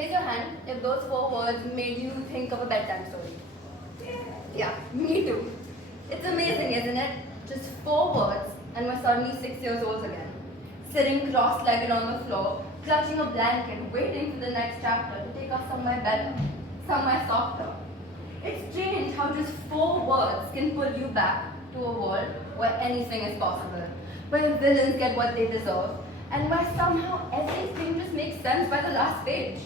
raise your hand if those 4 words made you think of a bedtime story. Yeah, me too. It's amazing, isn't it? Just 4 words, and we're suddenly 6 years old again. Sitting cross-legged on the floor, clutching a blanket, waiting for the next chapter to take us somewhere better, somewhere softer. It's strange how just 4 words can pull you back to a world where anything is possible, where villains get what they deserve, and where somehow everything just makes sense by the last page.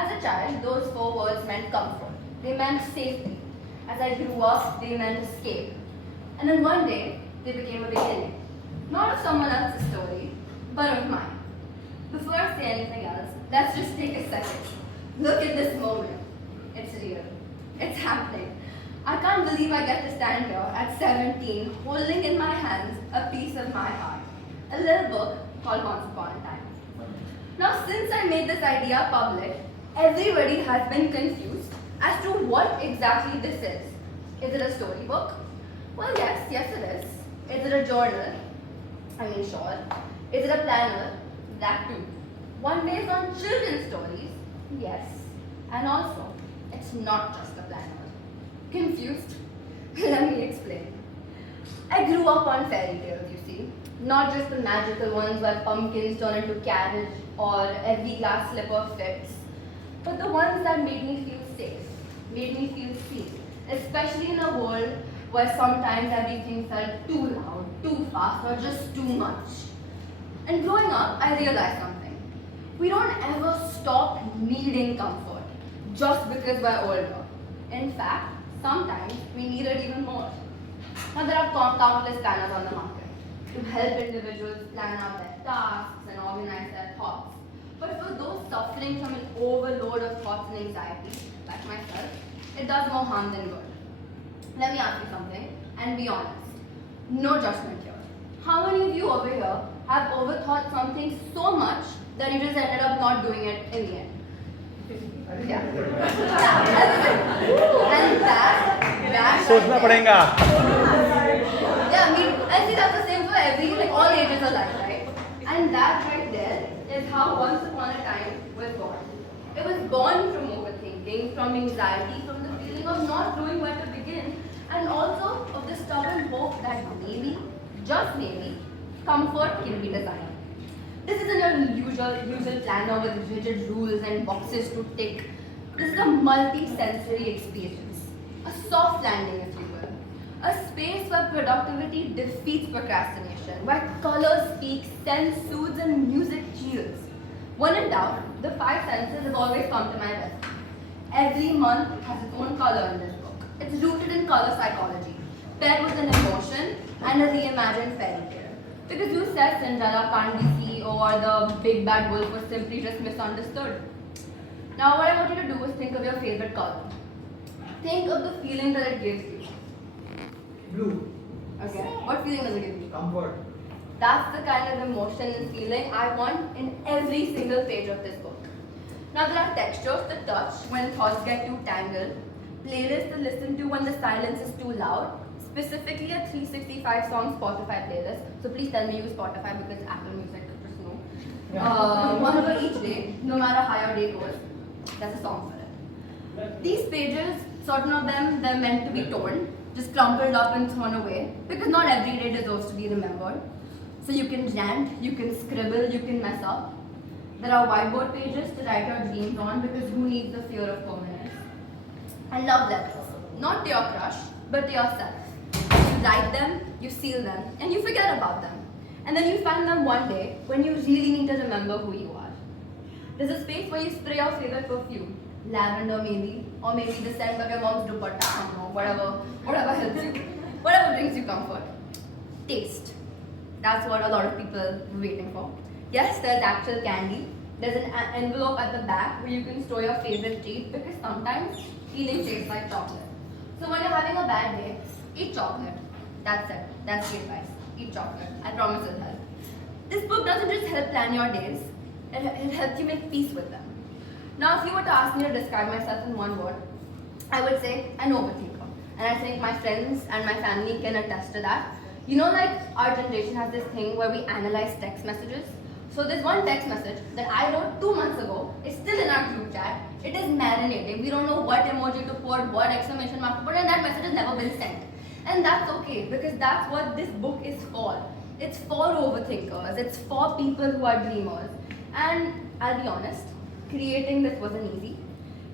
As a child, those 4 words meant comfort. They meant safety. As I grew up, they meant escape. And then one day, they became a beginning. Not of someone else's story, but of mine. Before I say anything else, let's just take a second. Look at this moment. It's real. It's happening. I can't believe I get to stand here at 17, holding in my hands a piece of my heart. A little book called Once Upon a Time. Now, since I made this idea public, everybody has been confused as to what exactly this is. Is it a storybook? Well, yes, it is. Is it a journal? I mean, sure. Is it a planner? That too. One based on children's stories? Yes. And also, it's not just a planner. Confused? Let me explain. I grew up on fairy tales, you see. Not just the magical ones where pumpkins turn into carriage or every glass slipper fits, but the ones that made me feel safe, made me feel seen, especially in a world where sometimes everything felt too loud, too fast, or just too much. And growing up, I realized something. We don't ever stop needing comfort just because we're older. In fact, sometimes we need it even more. Now there are countless planners on the market to help individuals plan out their tasks and organize their thoughts. But for those suffering from an overload of thoughts and anxiety, like myself, it does more harm than good. Let me ask you something, and be honest. No judgment here. How many of you over here have overthought something so much that you just ended up not doing it in the end? Yeah. And that सोचना पड़ेगा. yeah, I see that's the same for like all ages of life, right? And that right there is how Once Upon a Time was born. It was born from overthinking, from anxiety, from the feeling of not knowing where to begin, and also of the stubborn hope that maybe, just maybe, comfort can be designed. This isn't your usual planner with rigid rules and boxes to tick. This is a multi-sensory experience, a soft landing, if you will. A space where productivity defeats procrastination, where color speaks, sense soothes, and music chills. When in doubt, the 5 senses have always come to my rescue. Every month has its own color in this book. It's rooted in color psychology, paired with an emotion and a reimagined fairy tale. Because you said Cinderella can't be CEO or the big bad wolf was simply just misunderstood. Now what I want you to do is think of your favorite color. Think of the feeling that it gives you. Blue. Okay. What feeling does it give you? Comfort. That's the kind of emotion and feeling I want in every single page of this book. Now there are textures to touch when thoughts get too tangled, playlists to listen to when the silence is too loud, specifically a 365 song Spotify playlist. So please tell me you use Spotify because Apple Music just no. One for each day, no matter how your day goes, there's a song for it. These pages, certain of them, they're meant to be torn, just crumpled up and thrown away, because not every day deserves to be remembered. So you can rant, you can scribble, you can mess up. There are whiteboard pages to write your dreams on, because who needs the fear of permanence? And love letters, not to your crush, but to yourself. You write them, you seal them, and you forget about them. And then you find them one day when you really need to remember who you are. There's a space where you spray your favorite perfume, lavender maybe, or maybe the scent of your mom's dupatta, I don't know, whatever helps you, whatever brings you comfort. Taste. That's what a lot of people are waiting for. Yes, there's actual candy. There's an envelope at the back where you can store your favorite treat, because sometimes feeling tastes like chocolate. So when you're having a bad day, eat chocolate. That's it. That's the advice. Eat chocolate. I promise it'll help. This book doesn't just help plan your days, it helps you make peace with them. Now, if you were to ask me to describe myself in one word, I would say an overthinker. And I think my friends and my family can attest to that. You know, like our generation has this thing where we analyze text messages. So this one text message that I wrote 2 months ago is still in our group chat. It is marinating. We don't know what emoji to put, what exclamation mark to put, and that message has never been sent. And that's okay, because that's what this book is for. It's for overthinkers. It's for people who are dreamers. And I'll be honest, creating this wasn't easy.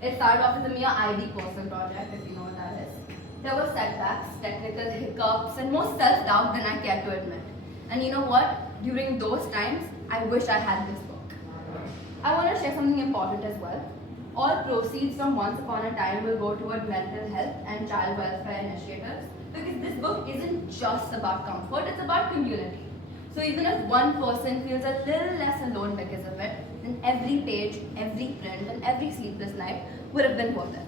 It started off as a mere ID person project, if you know what that is. There were setbacks, technical hiccups, and more self-doubt than I care to admit. And you know what? During those times, I wish I had this book. I want to share something important as well. All proceeds from Once Upon a Time will go toward mental health and child welfare initiatives, because this book isn't just about comfort, it's about community. So even if one person feels a little less alone because of it, then every page, every print, and every sleepless night would have been worth it.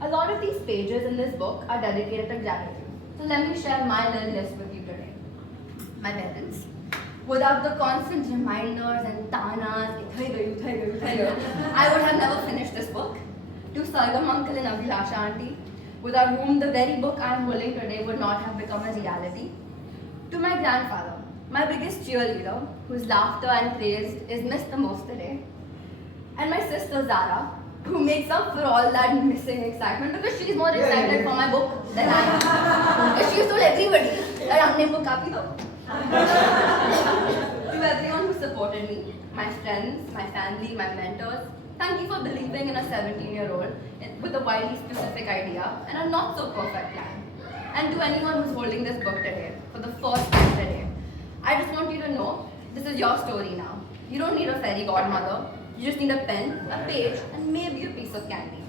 A lot of these pages in this book are dedicated to gratitude. So let me share my little list with you today. My parents. Without the constant reminders and tanas, I would have never finished this book. To Sargam uncle and Abhilasha auntie, without whom the very book I am holding today would not have become a reality. To my grandfather, my biggest cheerleader, whose laughter and praise is missed the most today. And my sister Zara, who makes up for all that missing excitement because she's more excited for my book than I am. Because she's told everybody that I'm book copy though. To everyone who supported me, my friends, my family, my mentors, thank you for believing in a 17-year-old with a wildly specific idea and a not so perfect plan. And to anyone who's holding this book today, for the first time today, I just want you to know this is your story now. You don't need a fairy godmother. You just need a pen, a page, and maybe a piece of candy.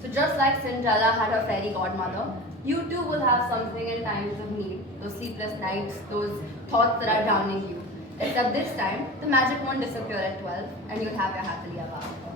So just like Cinderella had her fairy godmother, you too will have something in times of need. Those sleepless nights, those thoughts that are drowning you. Except this time, the magic won't disappear at 12, and you'll have your happily ever after.